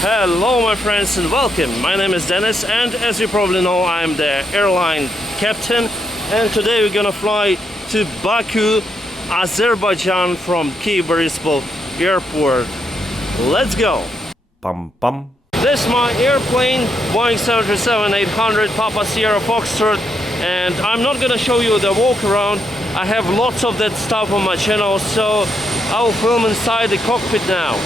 Hello my friends and welcome. My name is Dennis and as you probably know I'm the airline captain, and today we're gonna fly to Baku, Azerbaijan from Kyiv Airport. Let's go! Pum pum. This is my airplane, Boeing 737-800 Papa Sierra Foxtrot, and I'm not gonna show you the walk around. I have lots of that stuff on my channel, so I'll film inside the cockpit now.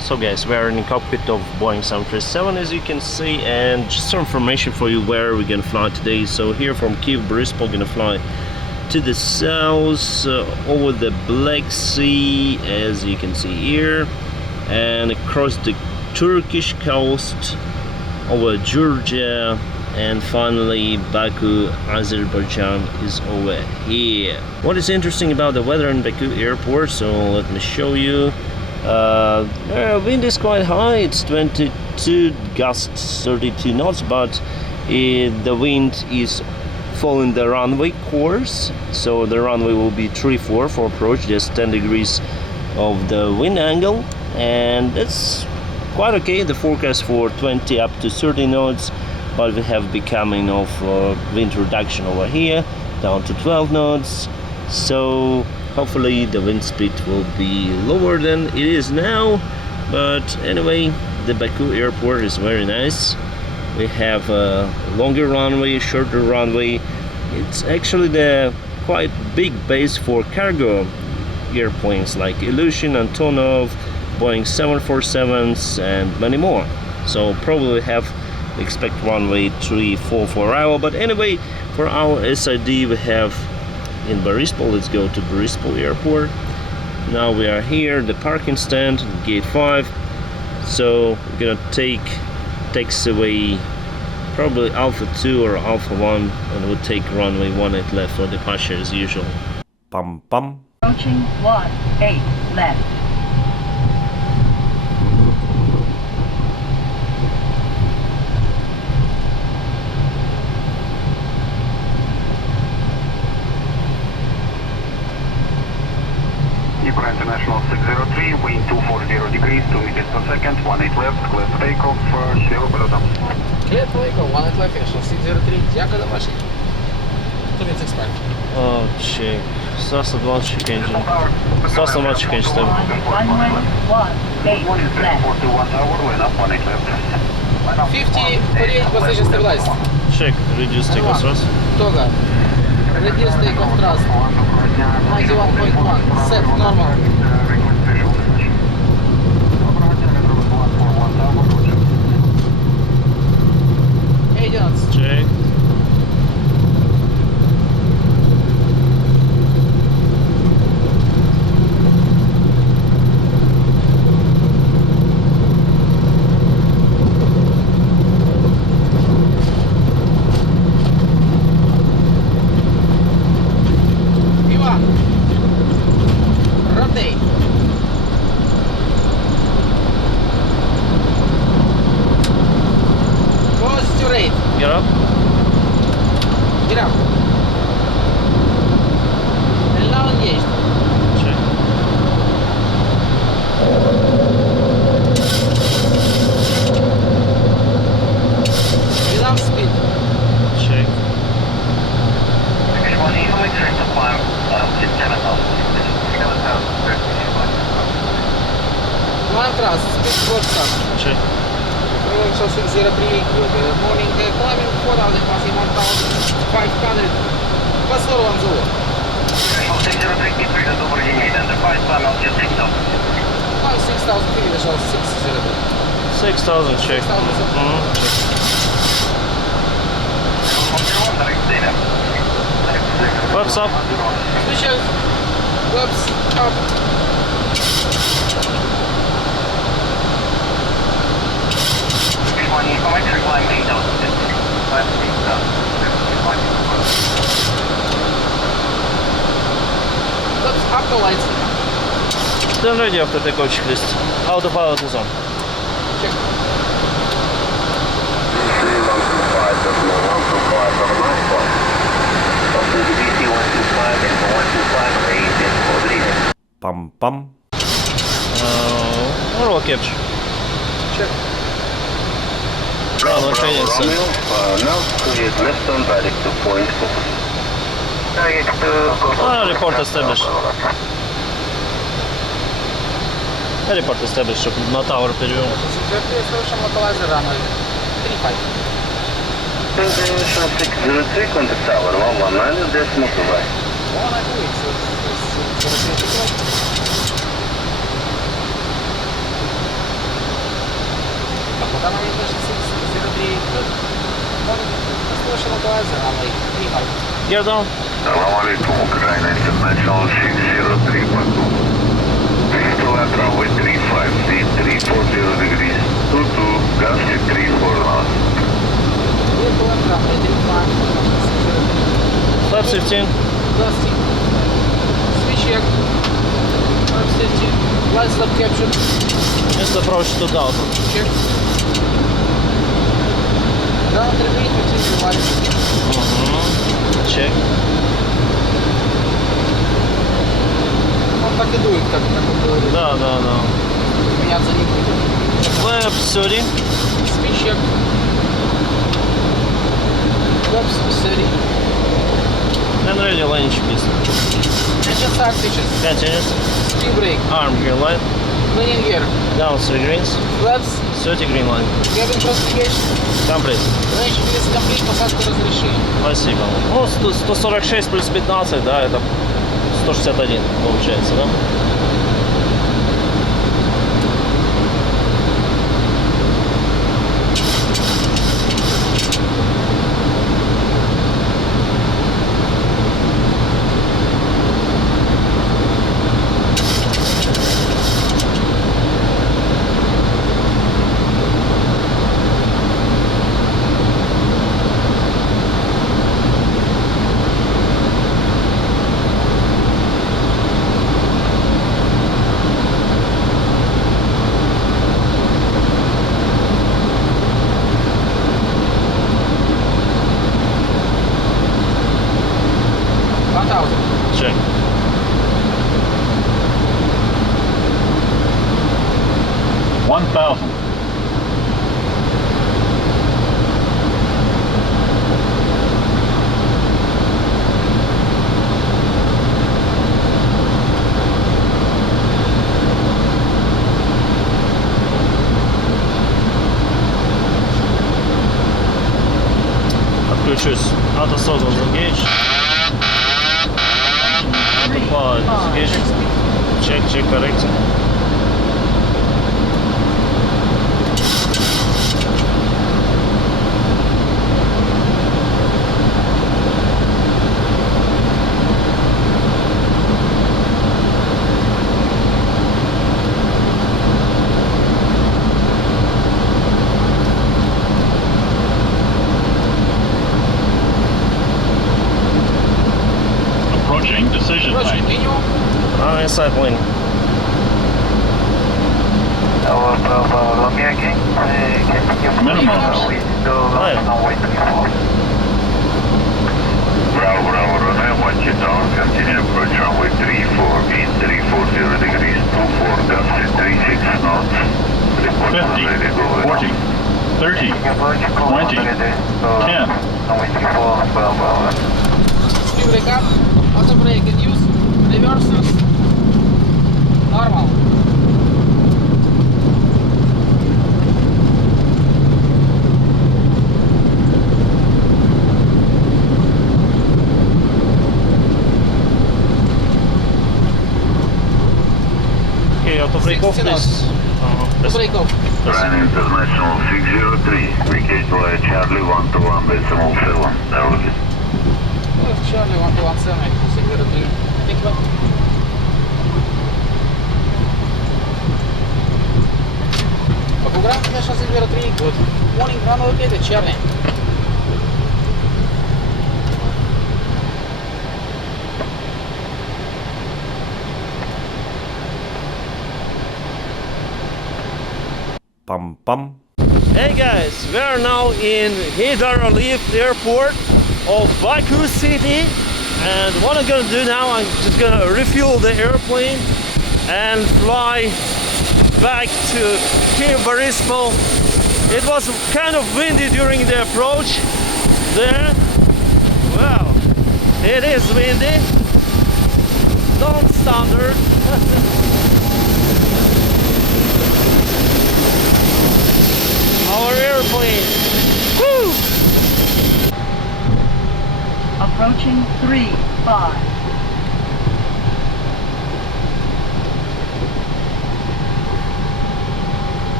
So guys, we're in the cockpit of Boeing 737 as you can see, and just some information for you where we're gonna fly today. So here from Kyiv, Boryspil, gonna fly to the south over the Black Sea as you can see here, and across the Turkish coast over Georgia, and finally Baku, Azerbaijan is over here. What is interesting about the weather in Baku airport, so let me show you. Wind is quite high, it's 22 gusts, 32 knots, but the wind is following the runway course, so the runway will be 34 for approach, just 10 degrees of the wind angle, and that's quite okay. The forecast for 20 up to 30 knots, but we have becoming of wind reduction over here down to 12 knots, so hopefully the wind speed will be lower than it is now. But anyway, the Baku airport is very nice. We have a longer runway, shorter runway. It's actually the quite big base for cargo airplanes like Ilyushin, Antonov, Boeing 747s and many more. So probably have expect runway 3-4 for arrival. But anyway, for our SID we have in Boryspil. Let's go to Boryspil airport. Now we are here, the parking stand, gate 5. So we're gonna take taxiway probably Alpha 2 or Alpha 1, and we'll take runway 18 left for departure as usual. Pum pum. Approaching 18 left. International 603, wind 240 degrees, 2 meters per second, 18 left, clear for takeoff, zero полетом. Clear for takeoff, 18 left, International 603, Яка домашний. 2 minutes expired. Oh, check. Start advanced check engine. Start advanced check engine. Runway 18 left. 41 tower, wind up, 18 left. 50, 48, position stabilized. Check, reduce takeoff thrust. Toga. Reduce takeoff thrust. 91.1, set normal. 80 knots. Check. Rotate. Positive rate. Get up. Get up. And now engaged. Check. Without speed. Check. One thrust, speed 4 thrust. Check. International 603, good morning, climbing 4,000, passing 1,500. Pastor Wanzur. 6,000 feet, additional 603. 6,000 check. 6,000. Flaps up. Switches, flaps up. Flaps up the lights. Then ready after takeoff checklist. Autopilot is on. Check. Pum pum. Normal capture. check. No changes. Now clear left on direct to point 4. Report established. Report established, щоб на Tower перевел. Сидзер 3, establishing localizer runway 35. Destination 603, contact tower 119, decimal 2 right. Вон I do it, so it's А пока нам есть даже 603, establishing localizer runway 35. Gear down. Salam alaikum, Ukraine International 603 Baku. Still runway 35, speed 340 degrees, 22, gusty 34 knots. Vehicle and runway 35, 603. Flaps 15. Gusty. Switch check. Flaps 15. Light stop capture. Just approach to Tower. Check. Ground remain 15 miles. Check. Он так и дует, как говорит. Да. Меняться не будет. Flaps 30. Speed check. Flaps 30. And ready launch please. Engine start switches. Continuous. Speed brake. Arm green light. Landing gear. Down 3 greens. Flaps. 30 green line. Cabin classification. Complete. Range без комплект, посадка разрешения. Спасибо. Ну, 146 плюс 15, да, это 161 получается, да? Check. Отключусь. Auto throttle engage. Pilot engage. Check correct. Approaching decision Approaching line. minimum. Inside lane. Minimum. Bravo, René, 1 down, continue approach runway 34, mean 340 degrees, 24, gusty 36 knots. Report 50, ready, go ahead. 40, 30, 20, 10. Speed brake up. Auto brake in use. Reversers. Normal. Okay, auto brake off 60 please. Brake off. Airline International 603, vacate via Charlie 121 decimal 7. That was it. Charlie 117, 603. Take one. Baku Ground International 603, good. Morning, ground located, Charlie. Pam. Hey guys, we are now in Heydar Aliyev Airport of Baku City, and what I'm gonna do now, I'm just gonna refuel the airplane and fly back to Kyiv, Borispol. It was kind of windy during the approach there. Well, it is windy, non-standard. Our airplane. Woo! Approaching 3-5.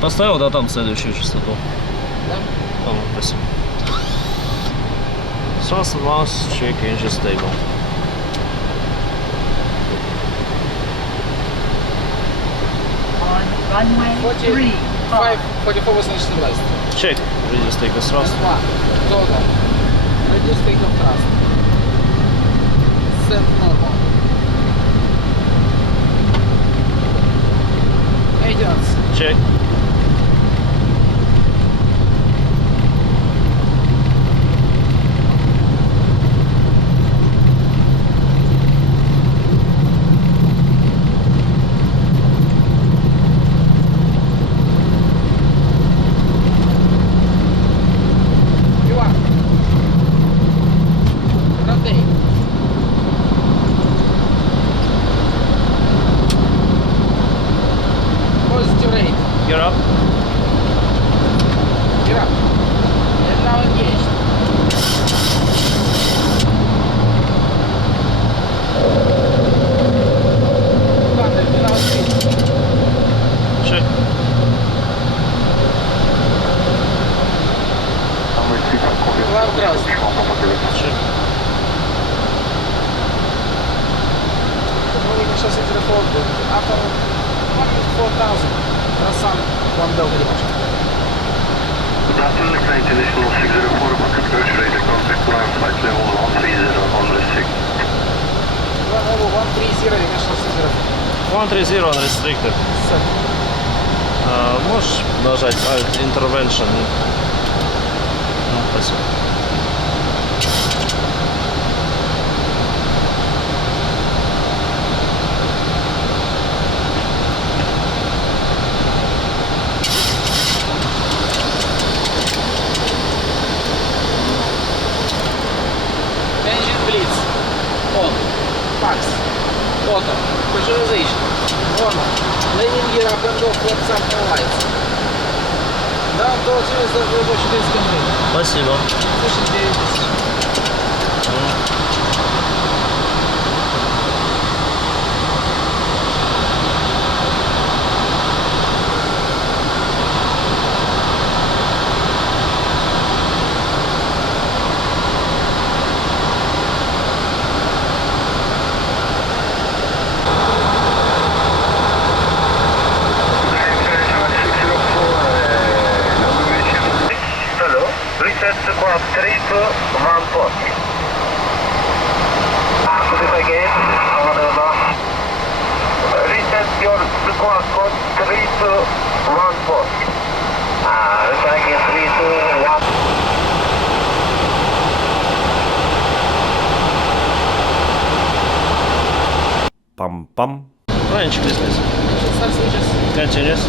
Поставил, да, там следующую частоту? Да? Спасибо. Trust advance, check engine stable. On runway 45, 44 was initialized. Check. Reduce take us thrust. One. Total. Reduce takeoff thrust. Set normal. Maintenance. Check. You are. Rotate. Positive rate. You're up. You're up. And now engaged. Check. Глав грауз. Check. Moving chassis to the forward. After 104,000. Rasan, one belt departure. After the flight additional 604, Baku approach radar contact ground flight level 130 on restrict. Level 130, National 604. 130 unrestricted. Set. Можешь нажать Alt Intervention? Ну, спасибо. Engine bleeds. On. Max. Auto. Pressurization. Normal. Landing gear up and off, flaps up, no lights. Down to через рабочий диск engine. Спасибо. Слышите, 9000. Hello, reset squad 3 to 1 post. Could it again? Reset your squad code 3 to 1 post. Reset again 3 to 1. Pam-pam. Range business. Engine start switches. Continuous.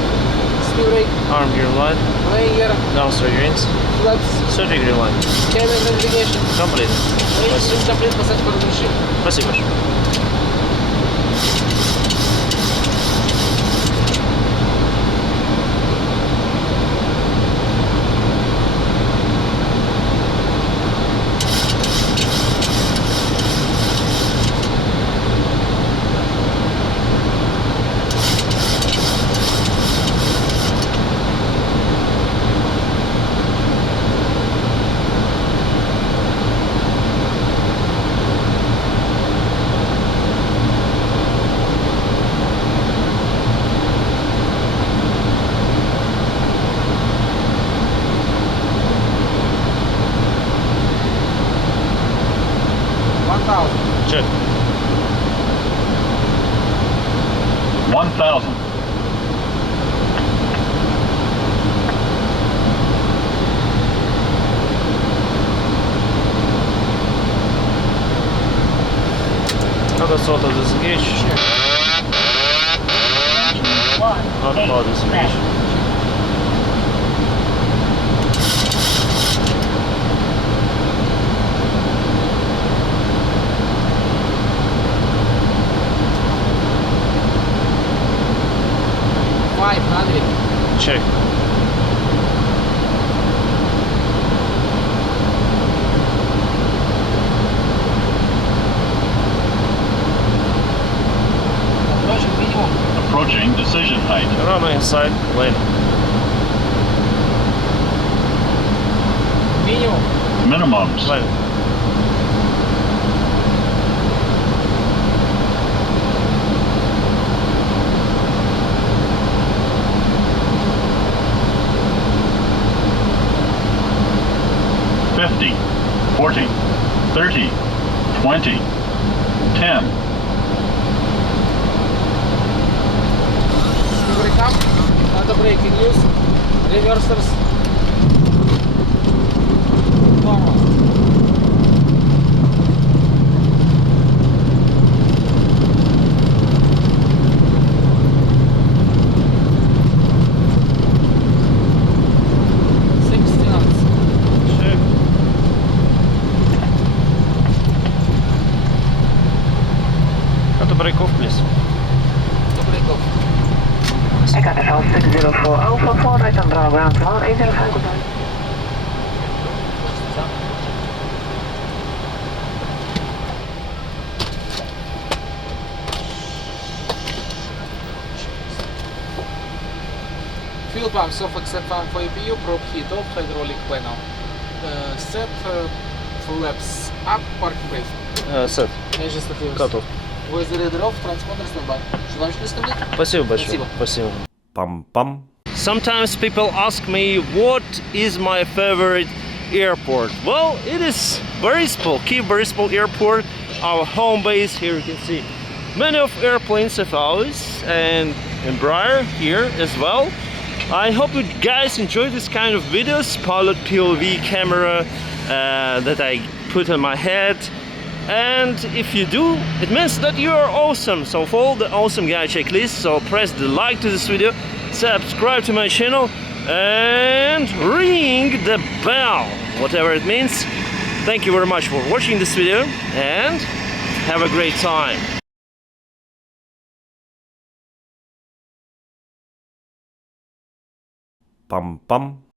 Speed rate. Arm gear line. Landing gear. Downstream greens. Flaps. 30 degree line. Cabin navigation. Complete. Engine complete, посадка по разрешению. Спасибо. Check. 1,000. Auto throttle disengage. Engine 1. Not power disengage. Check. Approaching decision height. Runway inside, lane. Minimums. Lane. $50, $40, $30, $20, $10. Break up, not the braking use, reversers, normal. Check. Got to break off, please. Break off. Ik had er al 604 over vooruit aan Bravo aan 105 goodbye. Fuel pump, soft accept pump for EPU, probe heat off, hydraulic panel. Set, flaps up, parking brake. Set. Engine status. Cut off. Voice reader off, transponder standby. Желаешь ли скандать? Спасибо большое. Спасибо. Спасибо. Pam-pam. Sometimes people ask me what is my favorite airport. Well, it is Boryspil, Kyiv Boryspil Airport, our home base. Here you can see many of airplanes of ours and Embraer here as well. I hope you guys enjoy this kind of videos, pilot POV camera that I put on my head. And if you do, it means that you are awesome. So follow the awesome guy checklist. So press the like to this video, subscribe to my channel, and ring the bell, whatever it means. Thank you very much for watching this video, and have a great time. Pam-pam.